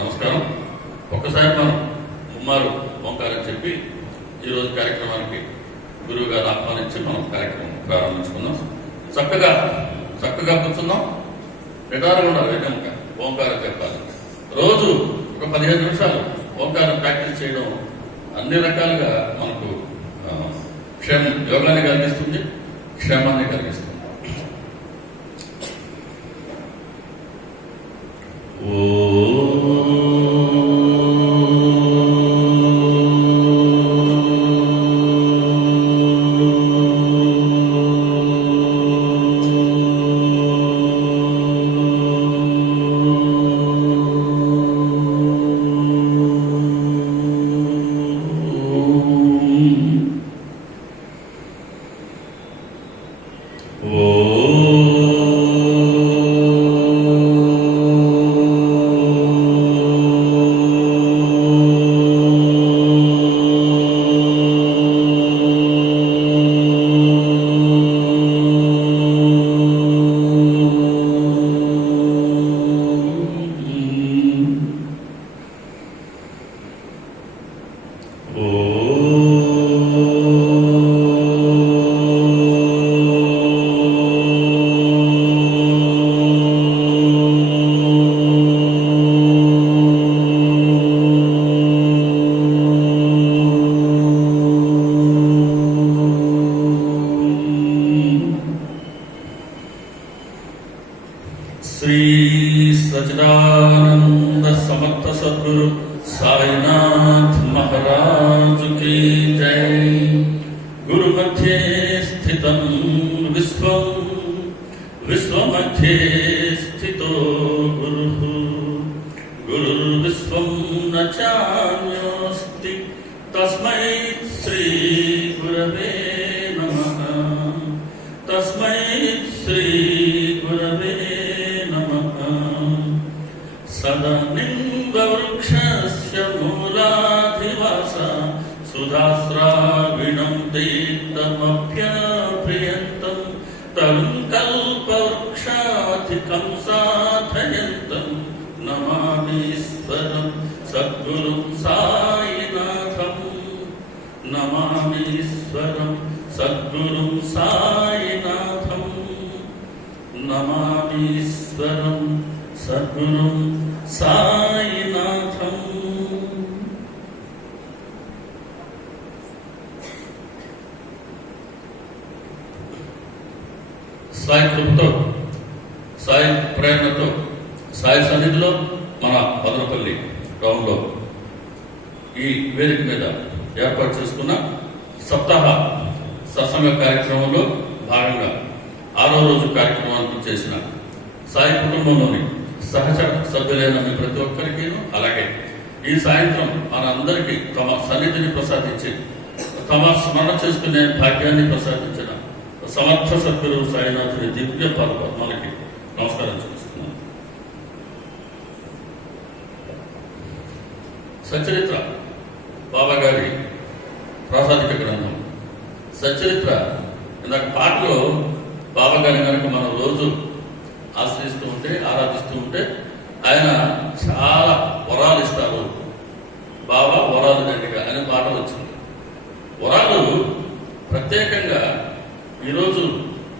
నమస్కారం. ఒక్కసారి మనం ముమ్మారు ఓంకారం చెప్పి ఈరోజు కార్యక్రమానికి గురువు గారు ఆహ్వానించి మనం కార్యక్రమం ప్రారంభించుకుందాం. చక్కగా కూర్చుందాం. నిటారుగా ఉండాలి. వెన్నెముక ఓంకారం చెప్పాలి. రోజు ఒక 15 నిమిషాలు ఓంకారం ప్రాక్టీస్ చేయడం అన్ని రకాలుగా మనకు యోగాన్ని కలిగిస్తుంది, క్షేమాన్ని కలిగిస్తుంది. श्री सच्चिदानंद समर्थ सद्गुरु साईनाथ महाराज की जय। गुरु मध्ये स्थितं विश्वं विश्वमध्ये स्थितो गुरुः गुरुर्विश्वं न चान्योऽस्ति तस्मै श्री गुरवे नमः। तस्मै श्री गुरवे सदनिम्बवृक्षस्य मूलाधिवास सुधास्राविणं तीर्थमभ्यप्रियन्तं तं कल्पवृक्षाधिकं साधयन्तं नमामीश्वरं सद्गुरुं साईनाथं। नमामीश्वरं सद्गुरुं साईनाथं। नमामीश्वरं सद्गुरुं సాయినాథం. సాయి కృపతో, సాయి ప్రేరణతో, సాయి సన్నిధిలో మన భద్రపల్లి టౌన్లో ఈ వేదిక మీద ఏర్పాటు చేసుకున్న సప్తాహ సత్సంగ కార్యక్రమంలో భాగంగా 6వ రోజు కార్యక్రమానికి చేసిన సాయి కుటుంబంలోని సహచర సభ్యులైన మీ ప్రతి ఒక్కరికి, అలాగే ఈ సాయంత్రం మనందరికీ తమ సన్నిధిని ప్రసాదించి తమ స్మరణ చేసుకునే భాగ్యాన్ని ప్రసాదించిన సమర్థ సభ్యులు సాయినాథుని దివ్య పద్మాలకి నమస్కారం చేస్తున్నాను. సచ్చరిత్ర బాబా గారి ప్రాసాదిక గ్రంథం. సచ్చరిత్ర ఇందాక పాటలో బాబా గారి కనుక మనం రోజు ఆశ్రయిస్తూ ఉంటే, ఆరాధిస్తూ ఉంటే ఆయన చాలా వరాలు ఇస్తారు. బాబా వరాలు దండిగా అనే పాటలు వచ్చింది. వరాలు ప్రత్యేకంగా ఈరోజు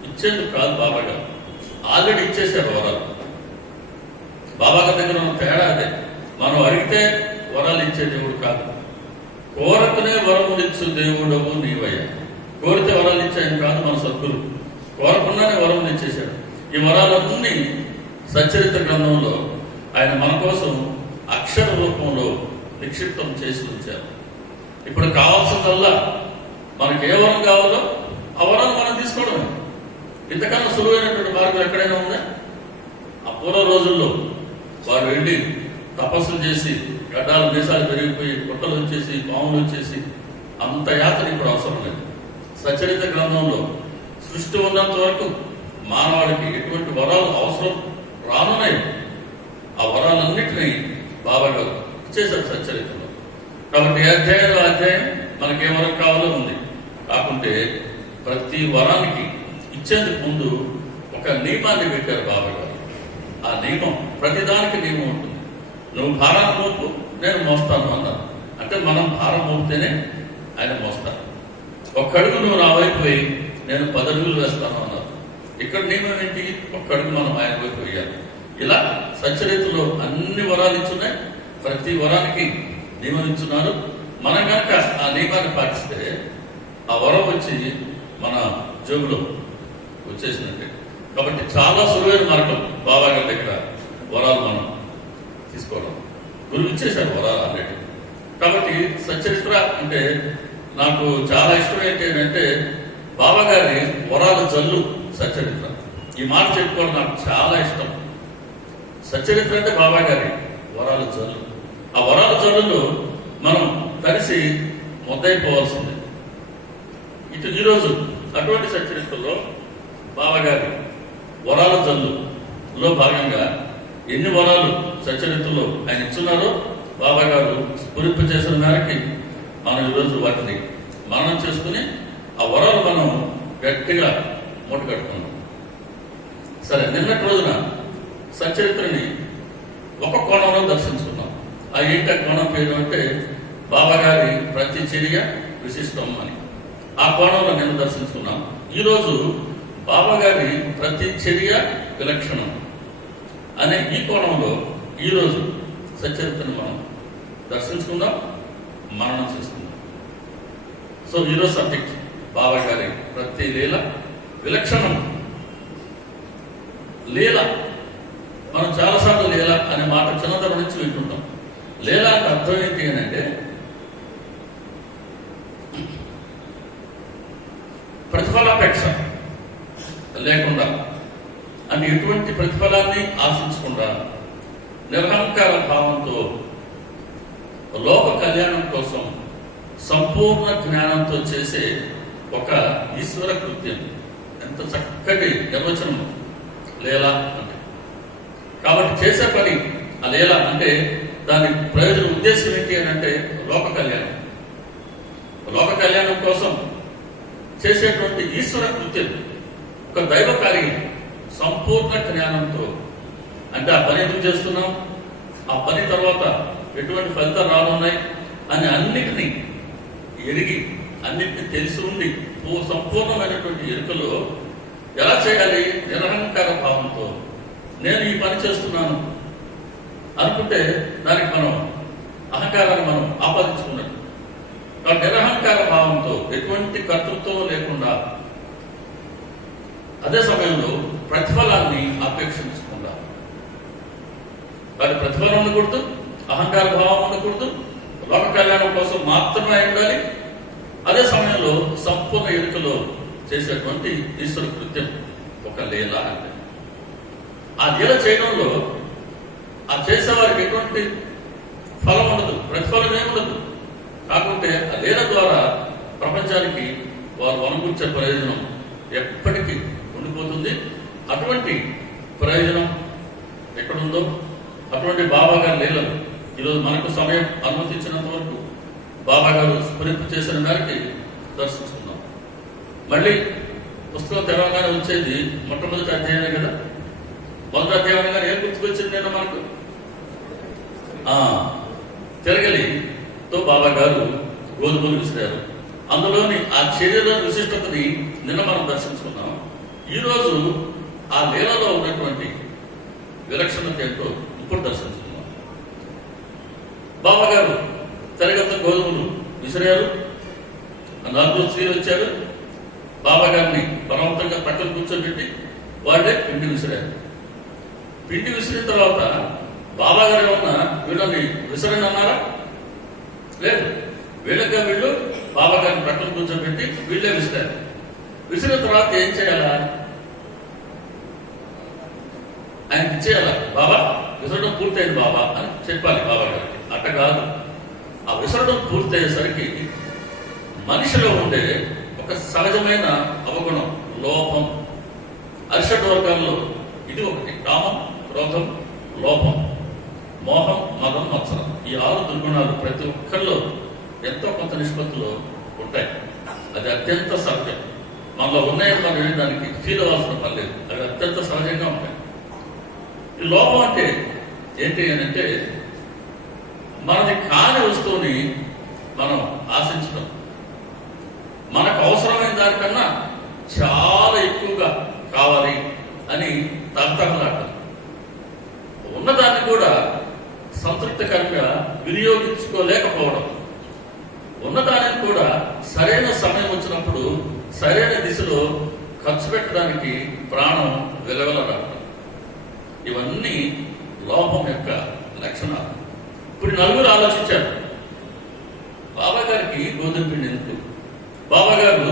ఇచ్చేందుకు కాదు, బాబా గారు ఆల్రెడీ ఇచ్చేశారు వరాలు. బాబా గారి దగ్గర ఉన్న తేడా అదే. మనం అడిగితే వరాలు ఇచ్చే దేవుడు కాదు, కోరకునే వరములు ఇచ్చు దేవుడవు నీవయ్యా. కోరితే వరాలు ఇచ్చాయని కాదు మన సద్గురు, కోరకుండానే వరములు ఇచ్చేశాడు. ఈ వరాలన్నీ సచ్చరిత్ర గ్రంథంలో ఆయన మన కోసం అక్షర రూపంలో నిక్షిప్తం చేసి ఉంచారు. ఇప్పుడు కావాల్సిందల్లా మనకి ఏ వరం కావాలో ఆ వరాలు మనం తీసుకోవడమే. ఇంతకన్నా సులువైనటువంటి మార్గం ఎక్కడైనా ఉందా? ఆ పూర్వ రోజుల్లో వారు వెళ్ళి తపస్సులు చేసి గడ్డాలు దేశాలు పెరిగిపోయి గుట్టలు వచ్చేసి పాములు వచ్చేసి అంత యాత్ర ఇప్పుడు అవసరం లేదు. సచ్చరిత్ర గ్రంథంలో సృష్టి ఉన్నంత వరకు మానవాడికి ఎటువంటి వరాలు అవసరం రానున్నాయి. ఆ వరాలన్నింటినీ బాబా గారు ఇచ్చేశారు సచ్చరిత్రలో. కాబట్టి అధ్యాయం మనకి ఏ వరం కావాలో ఉంది. కాకుంటే ప్రతి వరానికి ఇచ్చేందుకు ముందు ఒక నియమాన్ని పెట్టారు బాబా గారు. ఆ నియమం, ప్రతిదానికి నియమం ఉంటుంది. నువ్వు భారాన్ని మోపు, నేను మోస్తాను అన్నారు. అంటే మనం భారం మోపితేనే ఆయన మోస్తారు. ఒక్క అడుగు నువ్వు నా వైపు వేయి, నేను 10 అడుగులు వేస్తాను అన్నారు. ఇక్కడ నియమం ఏంటి? ఒక్క అడుగు మనం ఆయన వైపు వేయాలి. ఇలా సచ్చరిత్రలో అన్ని వరాలు ఇచ్చున్నాయి, ప్రతి వరానికి నియమం ఇచ్చున్నారు. మనం కనుక ఆ నియమాన్ని పాటిస్తే ఆ వరం వచ్చి మన జోబులో వచ్చేసినట్టే. కాబట్టి చాలా సులువైన మార్గం బాబా గారి దగ్గర వరాలు మనం తీసుకోవడం. గురువు ఇచ్చేశారు వరాలు ఆల్రెడీ. కాబట్టి సచ్చరిత్ర అంటే నాకు చాలా ఇష్టం ఏంటంటే బాబా గారి వరాలు జల్లు సచ్చరిత్ర. ఈ మాట చెప్పుకోవడం నాకు చాలా ఇష్టం. సచ్చరిత్ర అంటే బాబా గారి వరాలు జల్లు. ఆ వరాల జల్లులో మనం కలిసి ముద్దైపోవాల్సింది. ఇటు ఈరోజు అటువంటి సచ్చరిత్రలో బాబా గారి వరాల జల్లులో భాగంగా ఎన్ని వరాలు సచ్చరిత్రలో ఆయన ఇచ్చున్నారో బాబా గారు స్ఫురింప చేసిన మేరకి మనం ఈరోజు వాటిని మననం చేసుకుని ఆ వరాలు మనం గట్టిగా మూట కట్టుకున్నాం. సరే, నిన్నటి రోజున సచ్చరిత్రని ఒక కోణంలో దర్శించుకున్నాం. ఆ ఏంటి కోణం పేరు అంటే బాబా గారి ప్రతి చర్య విశిష్టం అని. ఆ కోణంలో నిన్న దర్శించుకున్నాం. ఈరోజు బాబా గారి ప్రతి చర్య విలక్షణం అనే ఈ కోణంలో ఈరోజు సచ్చరిత్రను మనం దర్శించుకుందాం, మననం చేసుకుందాం. సో ఈరోజు సబ్జెక్ట్ బాబా గారి ప్రతి లీల విలక్షణం. లీల మనం చాలాసార్లు లీల అనే మాట చిన్నతనం నుంచి వింటుంటాం. లీల అంటే అర్థం ఏంటి అని అంటే ప్రతిఫలాపేక్ష లేకుండా, అంటే ఎటువంటి ప్రతిఫలాన్ని ఆశించకుండా నిరహంకార భావంతో లోక కళ్యాణం కోసం సంపూర్ణ జ్ఞానంతో చేసే ఒక ఈశ్వర కృత్యం. ఎంత చక్కటి నిర్వచనం లీల అంటే. కాబట్టి చేసే పని ఆ లీల అంటే దాని ప్రయోజన ఉద్దేశం ఏంటి అని అంటే లోక కళ్యాణం. లోక కళ్యాణం కోసం చేసేటువంటి ఈశ్వర కృత్యం, ఒక దైవ కార్యం సంపూర్ణ జ్ఞానంతో. అంటే ఆ పని ఎందుకు చేస్తున్నాం, ఆ పని తర్వాత ఎటువంటి ఫలితాలు రానున్నాయి అని అన్నిటినీ ఎరిగి, అన్నిటినీ తెలిసి ఉండి సంపూర్ణమైనటువంటి ఎరుకలో ఎలా చేయాలి? నిరహంకార భావంతో నేను ఈ పని చేస్తున్నాను అనుకుంటే దానికి మనం అహంకారాన్ని మనం ఆపాదించుకున్నట్టు. నిరహంకార భావంతో ఎటువంటి కర్తృత్వం లేకుండా, అదే సమయంలో ప్రతిఫలాన్ని అపేక్షించకుండా. వారి ప్రతిఫలం ఉండకూడదు, అహంకార భావం ఉండకూడదు, లోక కళ్యాణం కోసం మాత్రమే ఉండాలి. అదే సమయంలో సంపూర్ణ ఎరుకలో చేసేటువంటి ఈశ్వర కృత్యం ఒక లీల అంటే. ఆ లీల చేయడంలో ఆ చేసేవారికి ఎటువంటి ఫలం ఉండదు, ప్రతిఫలం ఏముండదు. కాకుంటే ఆ లీల ద్వారా ప్రపంచానికి వారు అనుభవించే ప్రయోజనం ఎప్పటికీ ఉండిపోతుంది. అటువంటి ప్రయోజనం ఎక్కడుందో అటువంటి బాబా గారి లీలలు ఈరోజు మనకు సమయం అనుమతించినంత వరకు బాబా గారు స్ఫురింపు చేసిన మేరకి దర్శించుకున్నాం. మళ్ళీ పుస్తకం తెరవగానే వచ్చేది మొట్టమొదటి అధ్యాయమే కదా. మొదటి అధ్యాయంగా ఏం గుర్తుకొచ్చింది నిన్న మనకు? తిరగలితో బాబా గారు గోధుమలు విసిరారు. అందులోని ఆ చర్యలో విశిష్టతని నిన్న మనం దర్శించుకున్నాం. ఈరోజు ఆ లీలలో ఉన్నటువంటి విలక్షణత ఏంటో ఇప్పుడు దర్శించుకున్నాం. బాబా గారు తిరగలితో గోధుమలు విసిరారు. 4 స్త్రీలు వచ్చారు. బాబా గారిని బలవంతంగా పక్కన కూర్చోబెట్టి వాళ్ళే పిండి విసిరారు. పిండి విసిరిన తర్వాత బాబా గారు ఏమన్నా వీళ్ళని విసరని అన్నారా? లేదు. వీళ్ళగా వీళ్ళు బాబా గారిని పక్కన కూర్చోబెట్టి వీళ్ళే విసిరారు. విసిరిన తర్వాత ఏం చేయాలా? ఆయనకి ఇచ్చేయాలా? బాబా విసరడం పూర్తయింది బాబా అని చెప్పాలి బాబా గారికి. అట్ట కాదు. ఆ విసరడం పూర్తయ్యేసరికి మనిషిలో ఉండే ఒక సహజమైన అవగుణం, లోపం, అరిషడ్ వర్గాల్లో ఇది ఒకటి. కామం, క్రోధం, లోపం, మోహం, మదం, మత్సరం. ఈ 6 దుర్గుణాలు ప్రతి ఒక్కరిలో ఎంతో కొంత నిష్పత్తిలో ఉంటాయి. అది అత్యంత సహజం. మనలో ఉన్నాయని మనం దానికి ఫీల్ అవ్వాల్సిన పని లేదు. అవి అత్యంత సహజంగా ఉంటాయి. ఈ లోపం అంటే ఏంటి అని అంటే డబ్బుని మనం ఆశించడం, మనకు అవసరమైన దానికన్నా చాలా ఎక్కువగా కావాలి అని తగతగలాడటం, ఉన్నదాన్ని కూడా సంతృప్తికరంగా వినియోగించుకోలేకపోవడం, ఉన్నదానిని కూడా సరైన సమయం వచ్చినప్పుడు సరైన దిశలో ఖర్చు పెట్టడానికి ప్రాణం వెలవెలరాడటం, ఇవన్నీ లోపం యొక్క లక్షణాలు. ఇప్పుడు నలుగురు ఆలోచించారు, బాబా గారికి గోధుమ పిండి ఎందుకు? బాబా గారు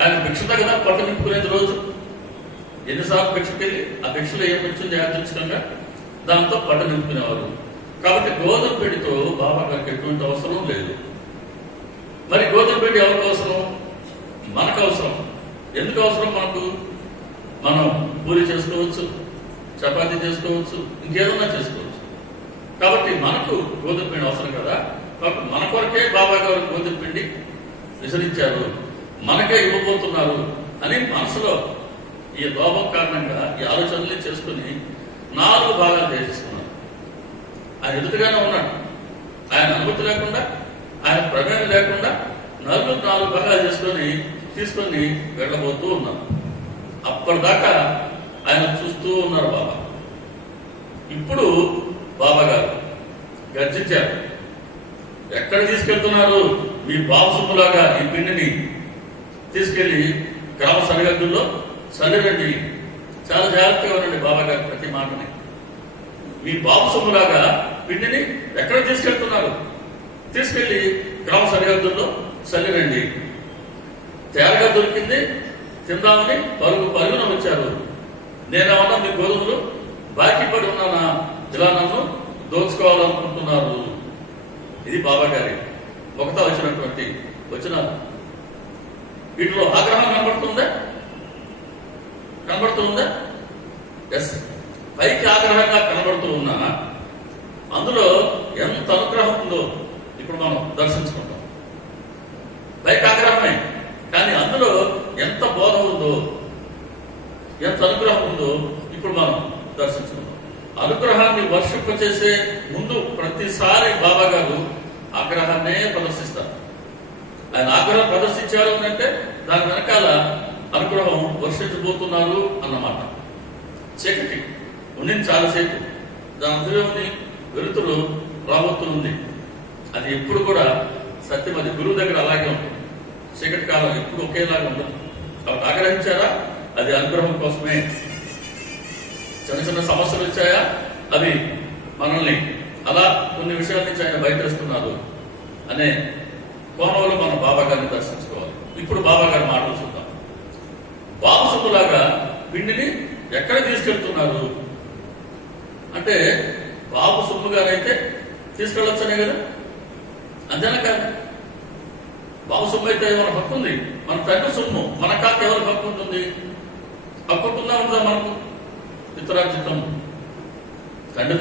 ఆయన భిక్ష దగ్గర పట్టు నింపుకునేది రోజు ఎన్నిసార్లు భిక్షకెళ్ళి ఆ భిక్షలో ఏమొచ్చింది యాదృచ్ఛికంగా దాంతో పట్టు నింపుకునేవారు. కాబట్టి గోధుమ పిండితో బాబా గారికి ఎటువంటి అవసరం లేదు. మరి గోధుమ పిండి ఎవరికి అవసరం? మనకు అవసరం. ఎందుకు అవసరం మనకు? మనం పూరి చేసుకోవచ్చు, చపాతీ చేసుకోవచ్చు, ఇంకేదన్నా చేసుకోవచ్చు. కాబట్టి మనకు గోధుమ పిండి అవసరం కదా. కాబట్టి మన కొరకే బాబా గారు గోధుమ పిండి విసరించారు, మనకే ఇవ్వబోతున్నారు అని మనసులో ఈ లోపం కారణంగా ఈ ఆలోచనలు చేసుకుని 4 భాగాలు చేసేసుకున్నారు. ఆయన ఎదుటిగానే ఉన్నాడు, ఆయన అనుమతి లేకుండా, ఆయన ప్రమేయం లేకుండా 4 భాగాలు తీసుకొని వెళ్ళబోతూ ఉన్నారు. అప్పటిదాకా ఆయన చూస్తూ ఉన్నారు బాబా. ఇప్పుడు బాబా గారు గర్జించారు, ఎక్కడ తీసుకెళ్తున్నారు? మీ బాబు సొమ్ములాగా ఈ పిండిని తీసుకెళ్లి గ్రామ సరిహద్దుల్లో చల్లిరండి. చాలా జాగ్రత్తగా ఉండండి బాబా గారు ప్రతి మాటని. మీ బాబు సొమ్ములాగా పిండిని ఎక్కడ తీసుకెళ్తున్నారు? తీసుకెళ్లి గ్రామ సరిహద్దుల్లో చల్లిరండి. తేరగా దొరికింది తిందామని పరుగున వచ్చారు. నేనేమన్నా మీ గోధుమలు బాకీ పడి ఉన్నానా? ఇలా నన్ను దోచుకోవాలనుకుంటున్నారు. ఇది బాబా గారి ఒకటా వచ్చిన వీటిలో ఆగ్రహం కనబడుతుందా? ఎస్, పైకి ఆగ్రహంగా కనబడుతూ ఉన్నా అందులో ఎంత అనుగ్రహం ఉందో ఇప్పుడు మనం దర్శించుకుంటాం. పైకి ఆగ్రహమే, కానీ అందులో ఎంత బోధ ఉందో, ఎంత అనుగ్రహం ఉందో ఇప్పుడు మనం దర్శించుకుంటాం. అనుగ్రహాన్ని వర్షింపచేసే ముందు ప్రతిసారి బాబా గారు ఆగ్రహాన్నే ప్రదర్శిస్తారు. ఆయన ఆగ్రహం ప్రదర్శించారు అంటే దాని వెనకాల అనుగ్రహం వర్షించబోతున్నారు అన్నమాట. చీకటి ఉండింది చాలాసేపు, దాని ఉదయం వెలుతురు రాబోతూ ఉంది. అది ఎప్పుడు కూడా సత్యం. అది గురువు దగ్గర అలాగే ఉంటుంది. చీకటి కాలం ఎప్పుడు ఒకేలాగా ఉండదు. కాబట్టి ఆగ్రహించారా? అది అనుగ్రహం కోసమే. చిన్న సమస్యలు వచ్చాయా? అవి మనల్ని అలా కొన్ని విషయాల నుంచి ఆయన బయటేస్తున్నారు అనే కోణంలో మనం బాబా గారిని దర్శించుకోవాలి. ఇప్పుడు బాబా గారి మాటలు చూద్దాం. బాబు సొమ్ములాగా పిండిని ఎక్కడ తీసుకెళ్తున్నారు అంటే, బాబు సొమ్ము గారైతే తీసుకెళ్ళొచ్చనే కదా, అంతేనా కాదు? బాబు సొమ్ము అయితే మన హక్కు ఉంది. మన తండ్రి సొమ్ము మన కాక ఎవరికి హక్కు ఉంటుంది? హక్కు ఉంటుందా ఉందా? మనకు పితరార్జితం తండ్రి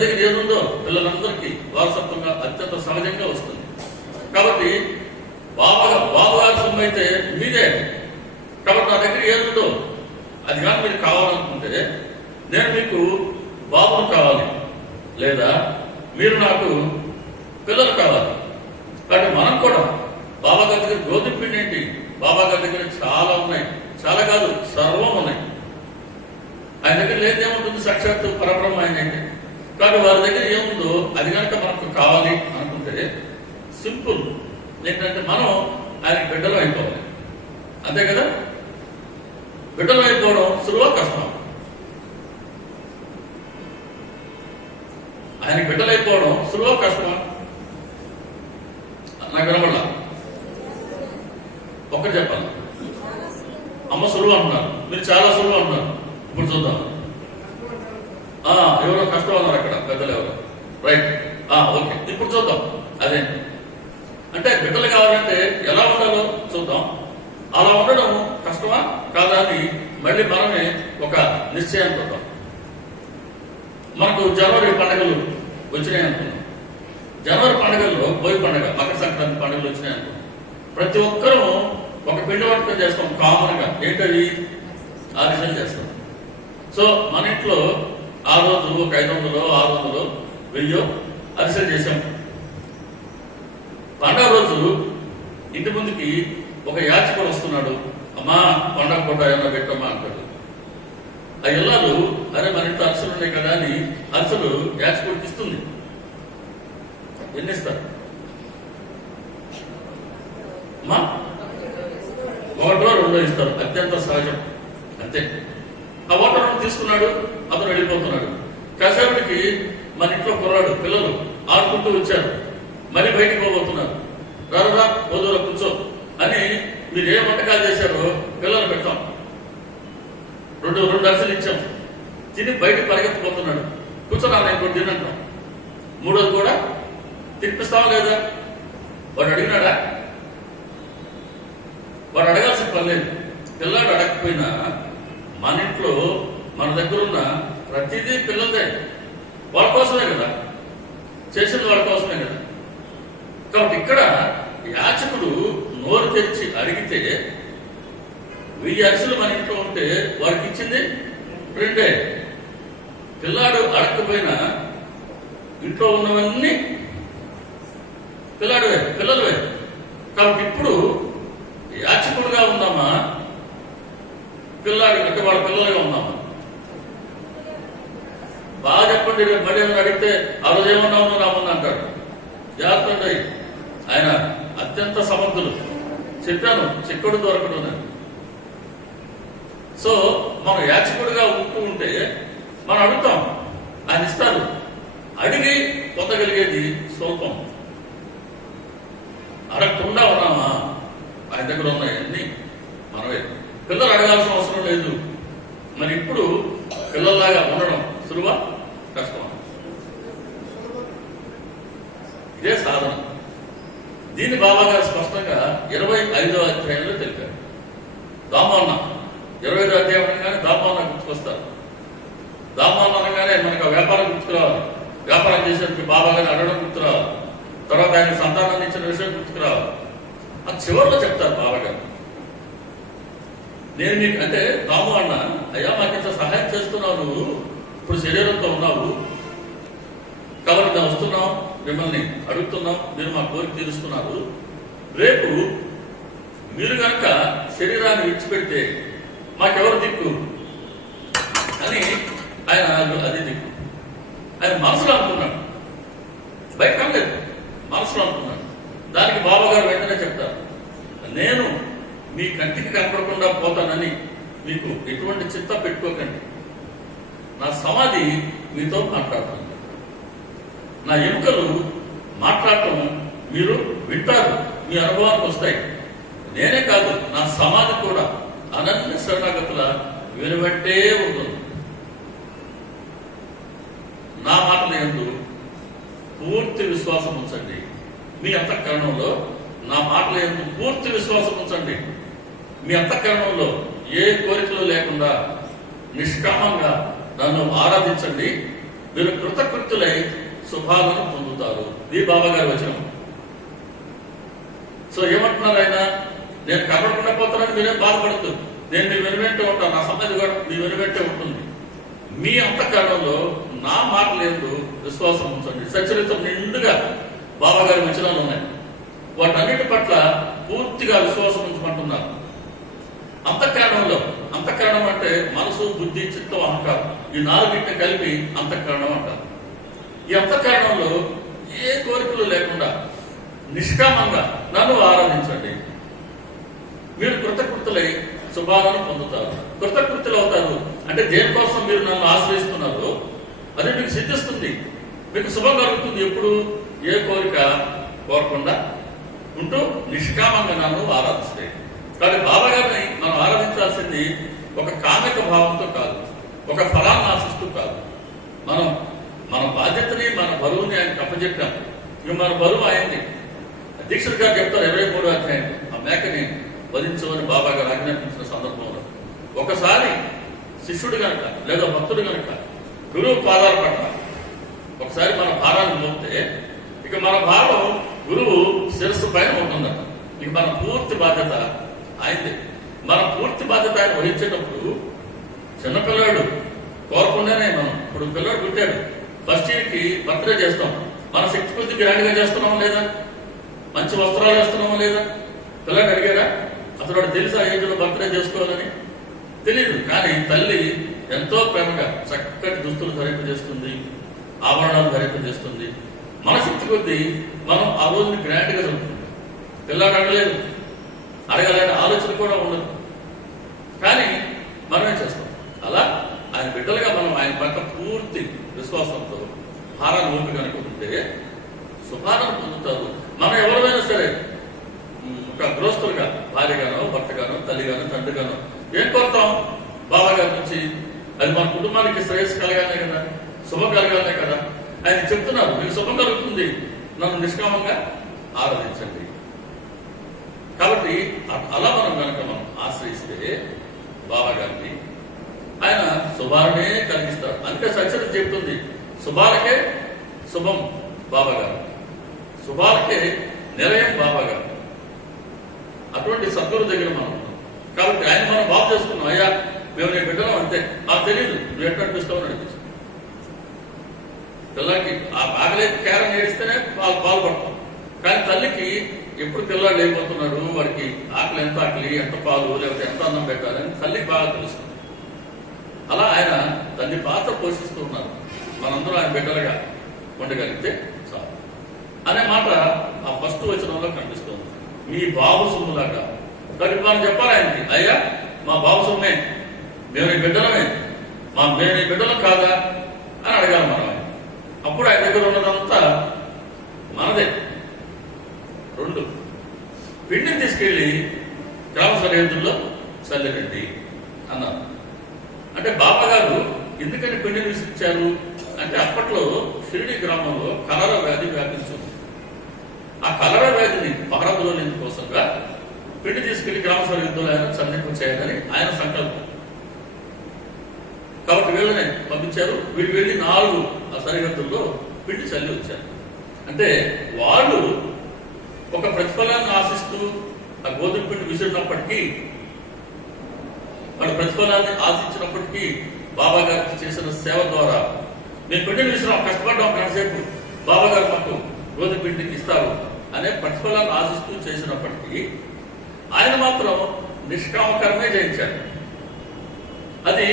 దగ్గర ఏదుందో పిల్లలందరికీ వారసత్వంగా అత్యంత సహజంగా వస్తుంది. కాబట్టి బాబు గారి సొమ్ము అయితే మీదే. కాబట్టి నా దగ్గర ఏదుందో అది కానీ మీరు కావాలనుకుంటే నేను మీకు బాబును కావాలి, లేదా మీరు నాకు పిల్లలు కావాలి. కాబట్టి మనం కూడా బాబా గారి దగ్గర గోధుమ పిండి ఏంటి? బాబా గారి దగ్గర చాలా ఉన్నాయి, చాలా కాదు సర్వం ఉన్నాయి. ఆయన దగ్గర లేదేముంటుంది? సాక్షాత్తు పరబ్రహ్మ ఆయన అయితే. కాబట్టి వారి దగ్గర ఏముందో అది కనుక మనకు కావాలి అనుకుంటే సింపుల్ ఏంటంటే మనం ఆయనకి బిడ్డలు అయిపోవాలి. అంతే కదా? బిడ్డలు అయిపోవడం సులువా కష్టం? ఆయనకి బిడ్డలు అయిపోవడం సులువా కష్టమా? నాకు వినబడాల. ఒక్కటి చెప్పాలి. అమ్మ సులువు అంటున్నారు, మీరు చాలా సులువు అంటున్నారు. ఇప్పుడు చూద్దాం. ఎవరో కష్టం అన్నారు అక్కడ పెద్దలు ఎవరో. Right, okay. ఇప్పుడు చూద్దాం. అదే అంటే బిడ్డలు కావాలంటే ఎలా ఉండాలో చూద్దాం. అలా ఉండడం కష్టమా కాదా అని మళ్ళీ మనమే ఒక నిశ్చయానికి వద్దాం. మనకు జనవరి పండుగలు వచ్చినాయి అనుకున్నాం. జనవరి పండుగల్లో బోయి పండుగ, మకర సంక్రాంతి పండుగలు వచ్చినాయి అనుకున్నాం. ప్రతి ఒక్కరూ ఒక పిండి వంటకం చేస్తాం కామన్గా. ఏంటది? ఆరిసెలు చేస్తాం. సో మన ఇంట్లో ఆ రోజు ఒక 500, 600, 1000 అరిసెలు చేసాం. పండగ రోజు ఇంటి ముందుకి ఒక యాచకుడు వస్తున్నాడు. అమ్మా పండగ పూట ఏమన్నా పెట్టమ్మా అంటాడు. ఆ ఇల్లాలు అరే మన ఇంట్లో అరిసెలు ఉన్నాయి కదా అని అరిసెలు యాచకుడికి ఇస్తుంది. ఎన్ని ఇస్తారు అమ్మా? 1 2 ఇస్తారు, అత్యంత సహజం, అంతే. ఆ 1 2 తీసుకున్నాడు, అతను వెళ్ళిపోతున్నాడు. కాసేపటికి మన ఇంట్లో కుర్రాడు పిల్లలు ఆడుకుంటూ వచ్చారు, మళ్ళీ బయటికి పోబోతున్నారు. రారా పోదూర కూర్చో అని మీరు ఏ వంటకాలు చేశారో పిల్లలు పెట్టాం, 2 అరిసెలు ఇచ్చాం, తిని బయటకు పరిగెత్తిపోతున్నాడు. కూర్చోరా ఇంకోటి తినంటాం. 3వది కూడా తినిపిస్తావా లేదా? వాడు అడిగినాడా? వాడు అడగాల్సిన పని లేదు. పిల్లాడు అడగకపోయినా మన ఇంట్లో మన దగ్గర ఉన్న ప్రతిదీ పిల్లలదే, వాళ్ళ కోసమే కదా, చేసింది వాళ్ళ కోసమే కదా. కాబట్టి ఇక్కడ యాచకుడు నోరు తెరిచి అడిగితే 1000 అరిసెలు మన ఇంట్లో ఉంటే వాడికి ఇచ్చింది 2. పిల్లాడు అడగకపోయినా ఇంట్లో ఉన్నవన్నీ పిల్లలవే. కాబట్టి ఇప్పుడు యాచకుడుగా ఉందామా, పిల్లాడు అంటే వాళ్ళ పిల్లలుగా ఉందామా? బాగా చెప్పండి. మళ్ళీ ఏమైనా అడిగితే ఆ రోజు ఏమన్నావు రామన్నా అంటాడు. జాగ్రత్త, ఆయన అత్యంత సమర్థులు. చెప్పాను, చిక్కుడు దొరకడు. సో మనం యాచకుడిగా ఉంటూ ఉంటే మనం అడుగుతాం, ఆయన ఇస్తారు. అడిగి పొందగలిగేది స్వల్పం. అడగకుండా ఉన్నామా? ఆయన దగ్గర ఉన్నాయన్నీ మనమే. పిల్లలు అడగాల్సిన అవసరం లేదు. మరి ఇప్పుడు పిల్లల్లాగా ఉండడం సులువా కష్టమా? ఇదే సాధన. దీన్ని బాబాగారు స్పష్టంగా 25వ అధ్యాయంలో తెలిపారు. దామోన్న 25వ అధ్యాయం అనగానే దామోన్న గుర్తుకొస్తారు. దామోన్న అనగానే మనకు వ్యాపారం గుర్తుకురావాలి. వ్యాపారం చేసేందుకు బాబాగారిని అడగడం గుర్తురావాలి. తర్వాత ఆయన సంతానాన్ని ఇచ్చిన విషయం గుర్తుకురావాలి. అది చివరిలో చెప్తారు బాబాగారు. నేను మీకు అంటే రాము అన్న, అయ్యా మాకు ఇంత సహాయం చేస్తున్నావు, నువ్వు ఇప్పుడు శరీరంతో ఉన్నావు కాబట్టి మేము వస్తున్నాం, మిమ్మల్ని అడుగుతున్నాం, మీరు మా కోరిక తీరుస్తున్నారు. రేపు మీరు కనుక శరీరాన్ని విడిచిపెడితే మాకెవరు దిక్కు అని ఆయన అది దిక్కు. ఆయన మనసులో అనుకున్నాడు, బయట కనలేదు, మనసులో అనుకున్నాడు. దానికి బాబాగారు వెంటనే చెప్తారు, నేను మీ కంటికి కనపడకుండా పోతానని మీకు ఎటువంటి చింత పెట్టుకోకండి. నా సమాధి మీతో మాట్లాడుతుంది, నా ఎముకలు మాట్లాడటం మీరు వింటారు, మీ అనుభవానికి వస్తాయి. నేనే కాదు, నా సమాధి కూడా అనన్య శరణాగతుల వెనుబట్టే ఉంటుంది. నా మాటల యందు పూర్తి విశ్వాసం ఉంచండి. మీ అంతఃకరణంలో నా మాటల యందు పూర్తి విశ్వాసం ఉంచండి. మీ అంతఃకరణంలో ఏ కోరికలు లేకుండా నిష్కామంగా నన్ను ఆరాధించండి. మీరు కృతకృత్యులై శుభాలను పొందుతారు. ఇది బాబాగారి వచనం. సో ఏమంటున్నారు ఆయన? నేను కనబడకుండా పోతానని మీరేం బాధపడద్దు, నేను మీ వెనువెంటే ఉంటాను, నా సమాధి కూడా మీ వెనువెంటే ఉంటుంది. మీ అంతఃకరణంలో నా మాటలు యందు విశ్వాసం ఉంచండి. సచరిత్రం నిండుగా బాబాగారి వచనాలు ఉన్నాయి. వాటన్నిటి పట్ల పూర్తిగా విశ్వాసం ఉంచమంటున్నారు. అంతఃకరణంలో, అంతఃకరణం అంటే మనసు, బుద్ధి, చిత్తం, అహంకారం, ఈ 4 కలిపి అంతఃకరణం అంటారు. ఈ అంతఃకరణంలో ఏ కోరికలు లేకుండా నిష్కామంగా నన్ను ఆరాధించండి. మీరు కృతకృతులై శుభాలను పొందుతారు. కృతకృతులు అవుతారు అంటే దేనికోసం మీరు నన్ను ఆశ్రయిస్తున్నారో అది మీకు సిద్ధిస్తుంది, మీకు శుభం కలుగుతుంది. ఎప్పుడు ఏ కోరిక కోరకుండా ఉంటూ నిష్కామంగా నన్ను ఆరాధిస్తే. కానీ బాబాగారిని మనం ఆరాధించాల్సింది ఒక కామిక భావంతో కాదు, ఒక ఫలాన్ని ఆశిస్తూ కాదు. మనం మన బాధ్యతని, మన బరువుని ఆయనకు అప్పచెప్పాం. ఇక మన బరువు అయింది. దీక్షిత్ గారు చెప్తారు 23వ అధ్యాయం, ఆ మేకని వధించమని బాబాగారు ఆజ్ఞాపించిన సందర్భంలో ఒకసారి శిష్యుడు కనుక లేదా భక్తుడు కనుక గురువు పాదాల పట్ల ఒకసారి మన భారాన్ని మోపితే ఇక మన భారం గురువు శిరస్సు పైన ఉంటుందట. ఇక మన పూర్తి బాధ్యత ఆయనదే. మన పూర్తి బాధ్యత ఆయన వహించేటప్పుడు చిన్నపిల్లాడు కోరకుండానే మనం ఇప్పుడు పిల్లాడు పుట్టాడు, ఫస్ట్ ఇయర్కి బర్త్డే చేస్తాం, మన శక్తి కొద్ది గ్రాండ్గా చేస్తున్నాం లేదా? మంచి వస్త్రాలు వేస్తున్నామా లేదా? పిల్లలు అడిగారా? అసలు వాడు తెలుసా ఏజ్లో బర్త్డే చేసుకోవాలని? తెలియదు. కానీ తల్లి ఎంతో ప్రేమగా చక్కటి దుస్తులు ధరింపజేస్తుంది, ఆభరణాలు ధరింపజేస్తుంది. మన శక్తి కొద్దీ మనం ఆ రోజుని గ్రాండ్ గా జరుగుతుంది. పిల్లాడు అడగలేదు, అడగాలనే ఆలోచన కూడా ఉండదు. కానీ మనమే చేస్తాం. అలా ఆయన బిడ్డలుగా మనం ఆయన పట్ల పూర్తి విశ్వాసంతో భారాన్ని ఊపి కనుకుంటే శుభాలను పొందుతారు. మనం ఎవరైనా సరే ఒక గృహస్థులుగా, భార్యగానో, భర్తగానో, తల్లిగానో, తండ్రిగానో ఏం కోరుతాం? బాబా గారి నుంచి అది మన కుటుంబానికి శ్రేయస్సు కలగానే కదా, శుభం కలగానే కదా. ఆయన చెప్తున్నారు, మీకు శుభం కలుగుతుంది, నన్ను నిష్కామంగా ఆరాధించండి. కాబట్టి అలా మనం కనుక మనం ఆశ్రయిస్తే బాబా గారిని ఆయన శుభాలనే కలిగిస్తాడు. అందుకే సత్యత చెప్తుంది, శుభాలకే శుభం బాబా గారు, శుభాలకే నిలయం బాబా గారు. అటువంటి సద్గురు దగ్గర మనం ఉన్నాం. కాబట్టి ఆయన మనం బాగు చేసుకున్నాం. అయ్యా మేము నీ బిడ్డలం, అంతే. నాకు తెలియదు నువ్వు ఎట్లా అనిపిస్తామని అనిపిస్తుంది. పిల్లలకి ఆ ఆకలేదు కేరం ఏడిస్తేనే పాలు పడతాం. కానీ తల్లికి ఎప్పుడు పిల్లలు లేకపోతున్నాడు, వాడికి ఆకలి ఎంత, ఆకలి ఎంత పాలు, లేకపోతే ఎంత అన్నం పెట్టాలని తల్లికి బాగా తెలుస్తుంది. అలా ఆయన తల్లి పాత్ర పోషిస్తూ ఉన్నారు. మనందరూ ఆయన బిడ్డలుగా ఉండగలిగితే చాలు అనే మాట ఆ ఫస్ట్ వచనంలో కనిపిస్తుంది. మీ బాబు సొమ్ములాగా. కాబట్టి మనం చెప్పాలి ఆయనకి, అయ్యా మా బాబు సొమ్మే, మేము నీ బిడ్డలమే, మేము నీ బిడ్డలం కాదా అని అడగాలి మనం. అప్పుడు ఆయన దగ్గర ఉన్నదంతా మనదే. 2, పిండిని తీసుకెళ్లి గ్రామ సరిహద్దుల్లో చల్లిరండి అన్నారు. అంటే బాబా గారు ఎందుకని పిండిని విసిరించారు అంటే, అప్పట్లో షిరిడి గ్రామంలో కలరా వ్యాధి వ్యాపించింది. ఆ కలరా వ్యాధిని పారదోలేందు కోసంగా పిండి తీసుకెళ్లి గ్రామ సరిహద్దులు ఆయన చల్లింపు చేయాలని ఆయన సంకల్పం. కాబట్టి వీళ్ళని పంపించారు. వీళ్ళు వెళ్ళి 4 ఆ సరిహద్దుల్లో పిండి చల్లి వచ్చారు. అంటే వాళ్ళు ఒక ప్రతిఫలాన్ని ఆశిస్తూ ఆ గోధుమ పిండి విసిరినప్పటికీ, వాడు ప్రతిఫలాన్ని ఆశించినప్పటికీ బాబా గారికి చేసిన సేవ ద్వారా మేము పిండిని విసిరాం, కష్టపడ్డాం కాసేపు, బాబా గారు మాకు గోధుమ పిండికి ఇస్తారు అనే ప్రతిఫలాన్ని ఆశిస్తూ చేసినప్పటికీ ఆయన మాత్రం నిష్కామకరమే చేయించాడు. అది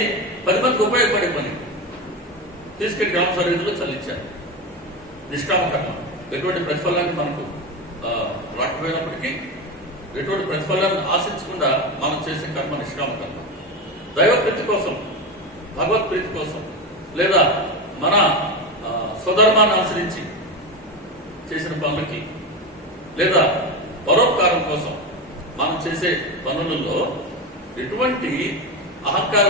10 మందికి ఉపయోగపడే పని. తీసుకెళ్లి గ్రామ సరిహద్దులో చల్లించారు. నిష్కామకర్మ. ఎటువంటి ప్రతిఫలాన్ని మనకు రాకపోయినప్పటికీ, ఎటువంటి ప్రతిఫలాన్ని ఆశించకుండా మనం చేసే కర్మ నిష్కామకర్మ. దైవ ప్రీతి కోసం, భగవత్ ప్రీతి కోసం, లేదా మన స్వధర్మాన్ని అనుసరించి చేసిన పనులకి, లేదా పరోపకారం కోసం మనం చేసే పనులలో ఎటువంటి అహంకార